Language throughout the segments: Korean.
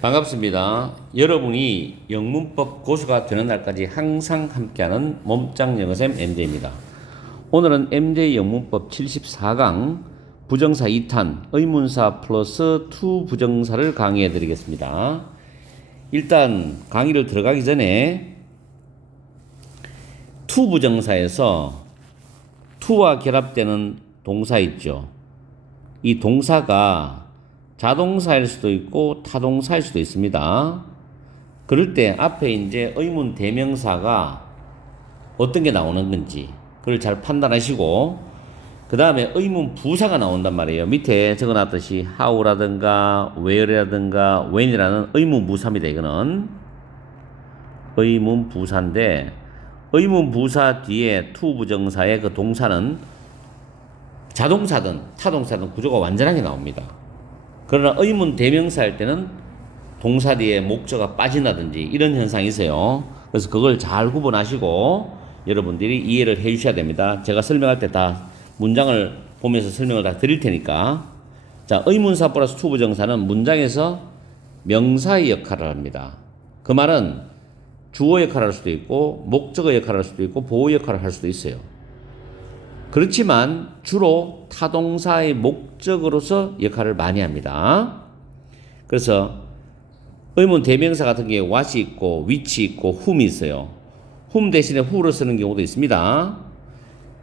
반갑습니다. 여러분이 영문법 고수가 되는 날까지 항상 함께하는 몸짱 영어쌤 MJ입니다. 오늘은 MJ 영문법 74강 부정사 2탄 의문사 플러스 to 부정사를 강의해 드리겠습니다. 일단 강의를 들어가기 전에 to 부정사에서 to와 결합되는 동사 있죠. 이 동사가 자동사일 수도 있고 타동사일 수도 있습니다. 그럴 때 앞에 이제 의문 대명사가 어떤 게 나오는 건지 그걸 잘 판단하시고 그 다음에 의문 부사가 나온단 말이에요. 밑에 적어놨듯이 how라든가 where라든가 when이라는 의문 부사입니다. 이거는 의문 부사인데 의문 부사 뒤에 to 부정사의 그 동사는 자동사든 타동사든 구조가 완전하게 나옵니다. 그러나 의문 대명사 할 때는 동사 뒤에 목적어가 빠진다든지 이런 현상이 있어요. 그래서 그걸 잘 구분하시고 여러분들이 이해를 해 주셔야 됩니다. 제가 설명할 때 다 문장을 보면서 설명을 다 드릴 테니까. 자, 의문사 플러스 to 부정사는 문장에서 명사의 역할을 합니다. 그 말은 주어 역할을 할 수도 있고 목적어 역할을 할 수도 있고 보호 역할을 할 수도 있어요. 그렇지만 주로 타동사의 목적으로서 역할을 많이 합니다. 그래서 의문 대명사 같은 경우에 what이 있고 which 있고 whom이 있어요. whom 대신에 who를 쓰는 경우도 있습니다.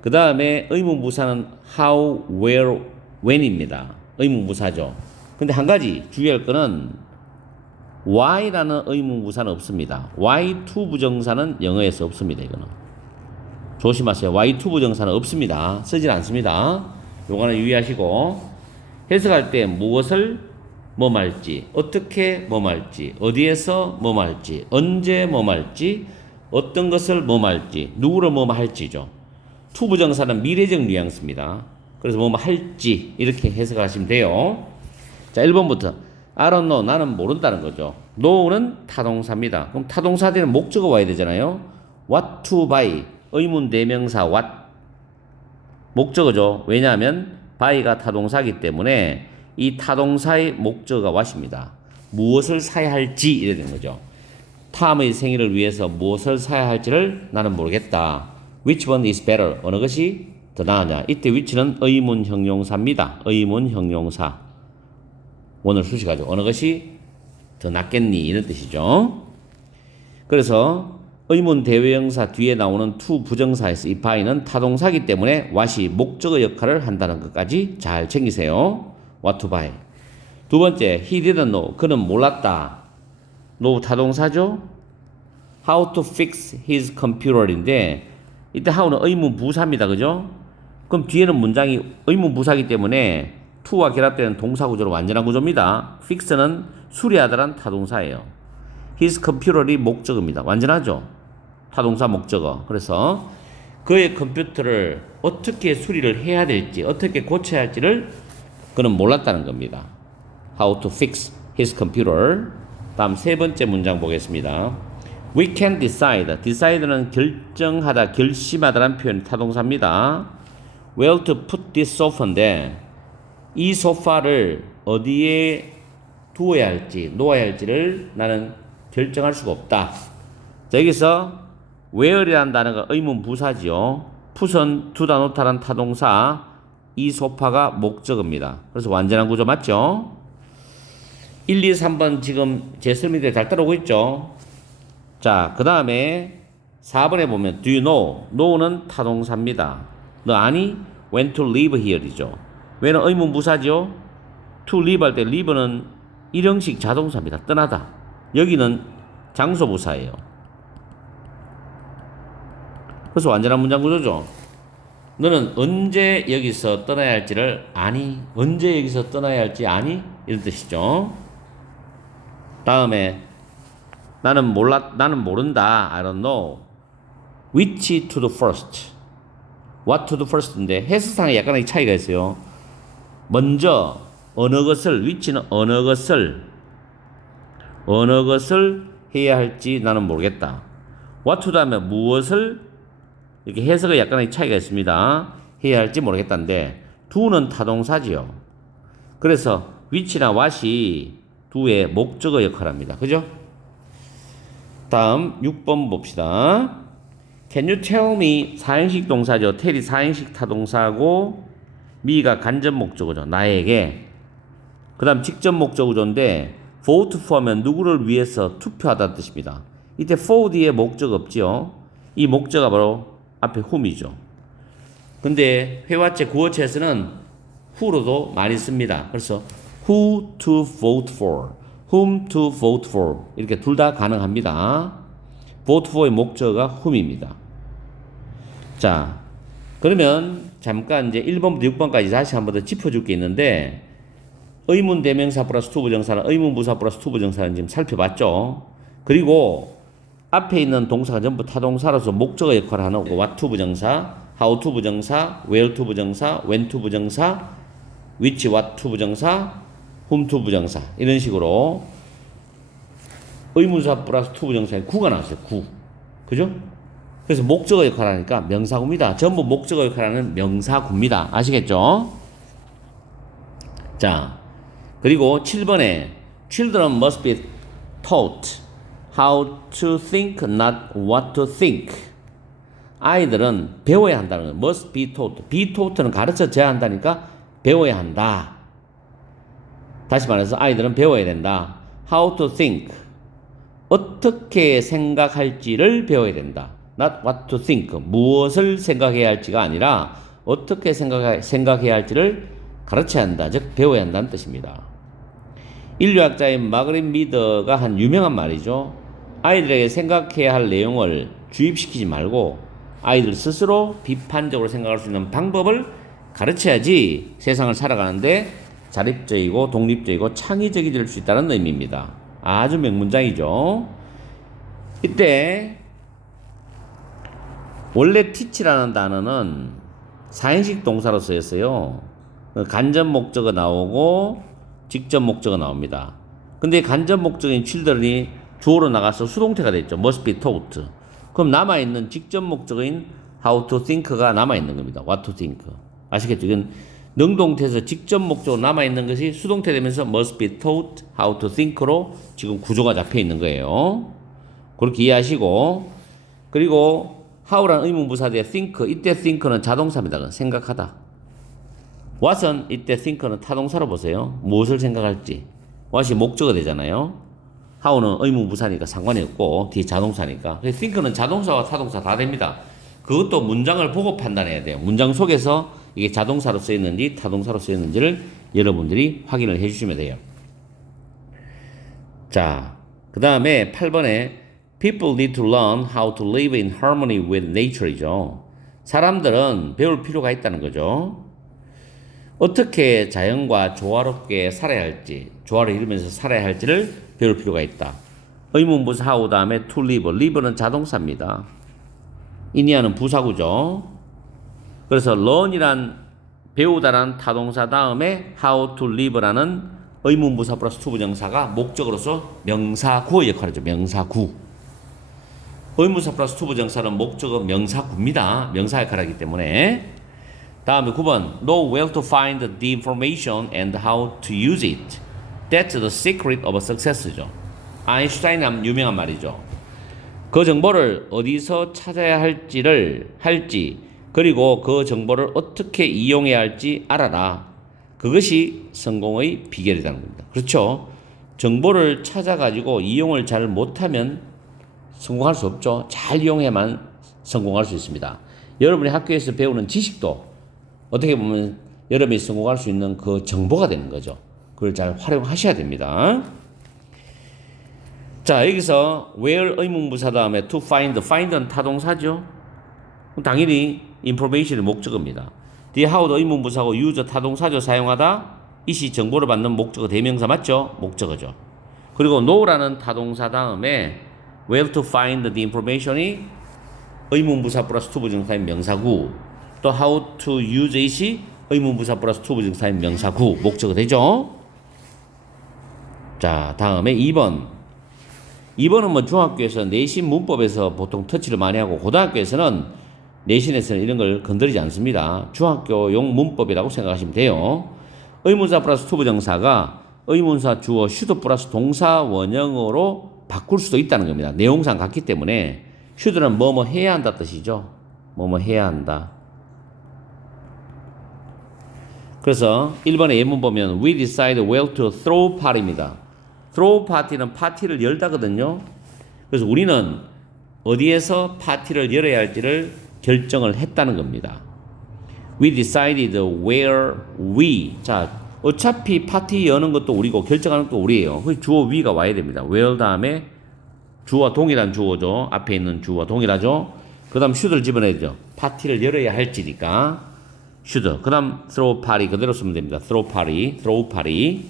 그 다음에 의문 부사는 how, where, when입니다. 의문 부사죠. 근데 한 가지 주의할 거는 why라는 의문 부사는 없습니다. why to 부정사는 영어에서 없습니다. 이거는. 조심하세요. Y2 부정사는 없습니다. 쓰질 않습니다. 요거는 유의하시고 해석할 때 무엇을 뭐 말지, 어떻게 뭐 말지, 어디에서 뭐 말지, 언제 뭐 말지, 어떤 것을 뭐 말지, 누구를 뭐 할지죠. to 부정사는 미래적 뉘앙스입니다. 그래서 뭐 할지 이렇게 해석하시면 돼요. 자, 1번부터 I don't know, 나는 모른다는 거죠. know는 타동사입니다. 그럼 타동사 뒤에는 목적어 와야 되잖아요. what to buy 의문 대명사 what 목적어죠. 왜냐하면 buy가 타동사이기 때문에 이 타동사의 목적어가 what입니다. 무엇을 사야 할지 이래 되는 거죠. 탐의 생일을 위해서 무엇을 사야 할지를 나는 모르겠다. Which one is better? 어느 것이 더 나으냐. 이때 which는 의문 형용사입니다. 의문 형용사. 오늘 수식하죠. 어느 것이 더 낫겠니? 이런 뜻이죠. 그래서 의문 대명사 뒤에 나오는 to 부정사에서 이 by는 타동사이기 때문에 what이 목적어 역할을 한다는 것까지 잘 챙기세요. what to buy. 두 번째, he didn't know. 그는 몰랐다. know 타동사죠. how to fix his computer인데 이때 how는 의문 부사입니다. 그죠? 그럼 뒤에는 문장이 의문 부사이기 때문에 to와 결합되는 동사 구조로 완전한 구조입니다. fix는 수리하다란 타동사예요. his computer이 목적어입니다. 완전하죠? 타동사 목적어. 그래서 그의 컴퓨터를 어떻게 수리를 해야 될지, 어떻게 고쳐야 할지를 그는 몰랐다는 겁니다. How to fix his computer. 다음 세 번째 문장 보겠습니다. We can decide. decide는 결정하다, 결심하다라는 표현 타동사입니다. Where to put this sofa인데 이 소파를 어디에 두어야 할지, 놓아야 할지를 나는 결정할 수가 없다. 자, 여기서 where이라는 단어가 의문 부사지요. put은 두다 놓다란 타동사, 이 소파가 목적어입니다. 그래서 완전한 구조 맞죠? 1, 2, 3번 지금 제 설명대로 잘 따라오고 있죠? 자, 그 다음에 4번에 보면 do you know? know는 타동사입니다. 너 아니? when to leave here이죠. when은 의문 부사지요. to leave 할 때 leave는 일형식 자동사입니다. 떠나다. 여기는 장소 부사예요. 그래서 완전한 문장 구조죠. 너는 언제 여기서 떠나야 할지를 아니? 언제 여기서 떠나야 할지 아니? 이런 뜻이죠. 다음에 나는 모른다. I don't know. Which to the first. What to the first인데 해석상에 약간의 차이가 있어요. 먼저 어느 것을, which는 어느 것을 해야 할지 나는 모르겠다. What to 다음에 무엇을 이렇게 해석에 약간의 차이가 있습니다. 해야 할지 모르겠다는데 do는 타동사지요. 그래서 which나 what이 do의 목적어 역할을 합니다. 그죠? 다음 6번 봅시다. Can you tell me 사행식 동사죠. tell이 사행식 타동사고 me가 간접 목적어죠. 나에게. 그 다음 직접 목적어조인데 vote for면 누구를 위해서 투표하다는 뜻입니다. 이때 for 뒤에 목적 없지요. 이 목적어가 바로 앞에 whom이죠. 근데 회화체 구어체에서는 who로도 많이 씁니다. 그래서 who to vote for, whom to vote for 이렇게 둘 다 가능합니다. vote for의 목적어가 whom입니다. 자, 그러면 잠깐 이제 1번부터 6번까지 다시 한 번 더 짚어줄 게 있는데 의문 대명사 플러스 투부정사는 의문 부사 플러스 투부정사는 지금 살펴봤죠. 그리고 앞에 있는 동사가 전부 타동사로서 목적어 역할을 하는 거고 what to 부정사, how to 부정사, where to 부정사, when to 부정사, which what to 부정사, whom to 부정사 이런 식으로 의문사 플러스 투부정사에 구가 나왔어요. 구. 그죠? 그래서 목적어 역할을 하니까 명사구입니다. 전부 목적어 역할을 하는 명사구입니다. 아시겠죠? 자, 그리고 7번에 Children must be taught how to think, not what to think. 아이들은 배워야 한다는 거예요. must be taught. be taught는 가르쳐져야 한다니까 배워야 한다. 다시 말해서 아이들은 배워야 된다. how to think. 어떻게 생각할지를 배워야 된다. not what to think. 무엇을 생각해야 할지가 아니라 어떻게 생각해야 할지를 가르쳐야 한다. 즉 배워야 한다는 뜻입니다. 인류학자인 마그릿 미더가 한 유명한 말이죠. 아이들에게 생각해야 할 내용을 주입시키지 말고 아이들 스스로 비판적으로 생각할 수 있는 방법을 가르쳐야지 세상을 살아가는데 자립적이고 독립적이고 창의적이 될 수 있다는 의미입니다. 아주 명문장이죠. 이때 원래 teach라는 단어는 사행식 동사로 쓰였어요. 간접 목적어 나오고 직접 목적어 나옵니다. 근데 간접 목적인 children이 주어로 나가서 수동태가 됐죠. must be taught. 그럼 남아있는 직접 목적인 how to think가 남아있는 겁니다. what to think. 아시겠죠? 이건 능동태에서 직접 목적으로 남아있는 것이 수동태 되면서 must be taught how to think로 지금 구조가 잡혀 있는 거예요. 그렇게 이해하시고, 그리고 how라는 의문부사대 think, 이때 think는 자동사입니다. 생각하다. what은 이때 think는 타동사로 보세요. 무엇을 생각할지. what이 목적어 되잖아요. how는 의문부사니까 상관이 없고 뒤에 자동사니까. 그래서 think는 자동사와 타동사 다 됩니다. 그것도 문장을 보고 판단해야 돼요. 문장 속에서 이게 자동사로 쓰였는지 타동사로 쓰였는지를 여러분들이 확인을 해주시면 돼요. 자, 그 다음에 8번에 People need to learn how to live in harmony with nature이죠. 사람들은 배울 필요가 있다는 거죠. 어떻게 자연과 조화롭게 살아야 할지, 조화를 이루면서 살아야 할지를 배울 필요가 있다. 의문부사 how 다음에 to live, live는 자동사입니다. in이하는 부사구죠. 그래서 learn이란 배우다라는 타동사 다음에 how to live라는 의문부사 플러스 to 부정사가 목적으로서 명사구의 역할을 하죠. 명사구. 의문사 플러스 to 부정사는 목적어 명사구입니다. 명사 역할을 하기 때문에. 다음에 9번 know where to find the information and how to use it. That's the secret of success죠. 아인슈타인이 한 유명한 말이죠. 그 정보를 어디서 찾아야 할지 그리고 그 정보를 어떻게 이용해야 할지 알아라. 그것이 성공의 비결이라는 겁니다. 그렇죠? 정보를 찾아가지고 이용을 잘 못하면 성공할 수 없죠. 잘 이용해야만 성공할 수 있습니다. 여러분이 학교에서 배우는 지식도 어떻게 보면 여러분이 성공할 수 있는 그 정보가 되는 거죠. 그걸 잘 활용하셔야 됩니다. 자, 여기서 where 의문부사 다음에 to find는 타동사죠. 당연히 information의 목적어입니다. 뒤에 how도 의문부사고 use 타동사죠. 사용하다. 이시 정보를 받는 목적어 대명사 맞죠? 목적어죠. 그리고 know라는 타동사 다음에 where to find the information이 의문부사 플러스 to 부정사인 명사구. 또 how to use it이 의문부사 플러스 to 부정사인 명사구. 목적어 되죠? 자, 다음에 2번. 2번은 뭐 중학교에서 내신 문법에서 보통 터치를 많이 하고 고등학교에서는 내신에서는 이런 걸 건드리지 않습니다. 중학교용 문법이라고 생각하시면 돼요. 의문사 플러스 to 부정사가 의문사 주어 should 플러스 동사 원형으로 바꿀 수도 있다는 겁니다. 내용상 같기 때문에 should는 뭐뭐 해야 한다 뜻이죠. 뭐뭐 해야 한다. 그래서 1번의 예문 보면 we decide where to throw party입니다. throw party는 파티를 열다거든요. 그래서 우리는 어디에서 파티를 열어야 할지를 결정을 했다는 겁니다. We decided where we. 자, 어차피 파티 여는 것도 우리고 결정하는 것도 우리예요. 그래서 주어 we가 와야 됩니다. where 다음에 주어와 동일한 주어죠. 앞에 있는 주어와 동일하죠. 그 다음 should를 집어내죠. 파티를 열어야 할지니까 should. 그 다음 throw party 그대로 쓰면 됩니다. throw party.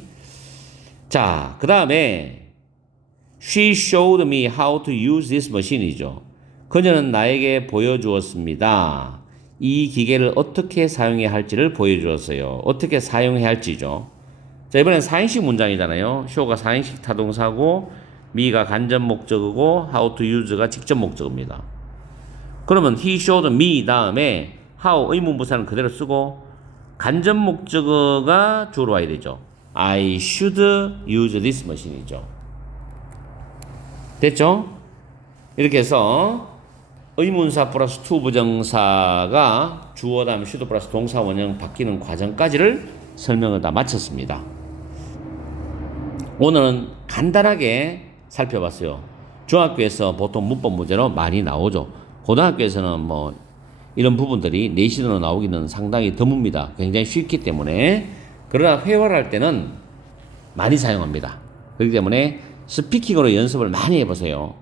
자, 그 다음에 she showed me how to use this machine이죠. 그녀는 나에게 보여주었습니다. 이 기계를 어떻게 사용해야 할지를 보여주었어요. 어떻게 사용해야 할지죠. 자, 이번엔 4인식 문장이잖아요. show가 4인식 타동사고 me가 간접 목적어고 how to use가 직접 목적어입니다. 그러면 he showed me 다음에 how 의문부사는 그대로 쓰고 간접 목적어가 주어로 와야 되죠. I should use this machine이죠. 됐죠? 이렇게 해서 의문사 플러스 to 부정사가 주어 다음 should 플러스 동사 원형 바뀌는 과정까지를 설명을 다 마쳤습니다. 오늘은 간단하게 살펴봤어요. 중학교에서 보통 문법 문제로 많이 나오죠. 고등학교에서는 뭐 이런 부분들이 내신으로 나오기는 상당히 드뭅니다. 굉장히 쉽기 때문에. 그러나 회화를 할 때는 많이 사용합니다. 그렇기 때문에 스피킹으로 연습을 많이 해보세요.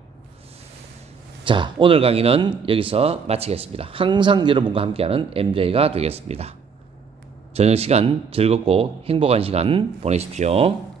자, 오늘 강의는 여기서 마치겠습니다. 항상 여러분과 함께하는 MJ가 되겠습니다. 저녁 시간 즐겁고 행복한 시간 보내십시오.